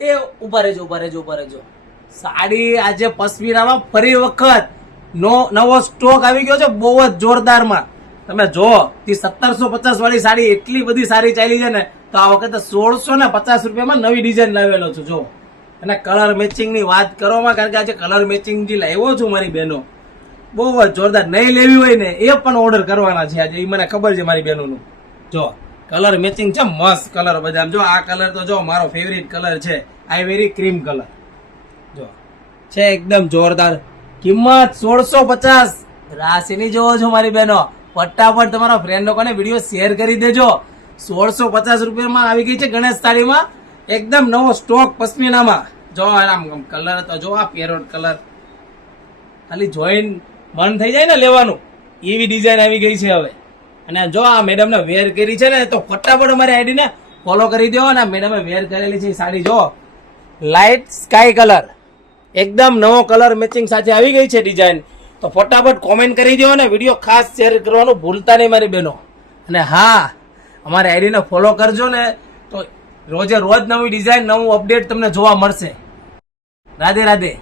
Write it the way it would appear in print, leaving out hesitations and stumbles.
એ ઉભા રહેજો. સાડી આજે પશ્મિનામાં ફરી વખત નવો સ્ટોક આવી ગયો છે, બહુ જ જોરદારમાં. તમે જો 1750 વાળી સાડી એટલી બધી સારી ચાલી છે ને, તો આ વખતે 1650 રૂપિયામાં નવી ડિઝાઇન લાવેલો છું. જો અને કલર મેચિંગ ની વાત કરવામાં, કારણ કે આજે કલર મેચિંગ જે લાવ્યો છું મારી બહેનો, બહુ જ જોરદાર. નહીં લેવી હોય ને એ પણ ઓર્ડર કરવાના છે આજે, એ મને ખબર છે મારી બહેનોનું. જો કલર મેચિંગ છે, મસ્ત કલર બધા. જો આ કલર તો જો મારો ફેવરિટ કલર છે, આઈવેરી ક્રીમ કલર. જો છે એકદમ જોરદાર. કિંમત 1650. રાશિની જોવો છો મારી બહેનો, ફટાફટ તમારા ફ્રેન્ડ લોકોને વિડીયો શેર કરી દેજો. 1650 રૂપિયામાં આવી ગઈ છે ગણેશ સાડીમાં, એકદમ નવો સ્ટોક પશ્મિનામાં. જો આમ કલર તો જો, આ પેરોટ કલર ખાલી જોઈન મન થઈ જાય ને લેવાનું, એવી ડિઝાઇન આવી ગઈ છે હવે. અને જો આ મેડમ ને વેર કરી છે ને, તો ફટાફટ અમારી આઈડી ને ફોલો કરી દો. અને મેડમે વેર કરેલી છે સાડી જો, લાઇટ સ્કાય કલર, એકદમ નવો કલર મેચિંગ સાથે આવી ગઈ છે ડિઝાઇન. તો ફટાફટ કોમેન્ટ કરી દો અને વિડીયો ખાસ શેર કરવાનું ભૂલતા નહીં મારી બહેનો. અને હા, અમારી આઈડીને ફોલો કરજો ને, તો રોજે રોજ નવી ડિઝાઇન, નવું અપડેટ તમને જોવા મળશે. રાધે રાધે.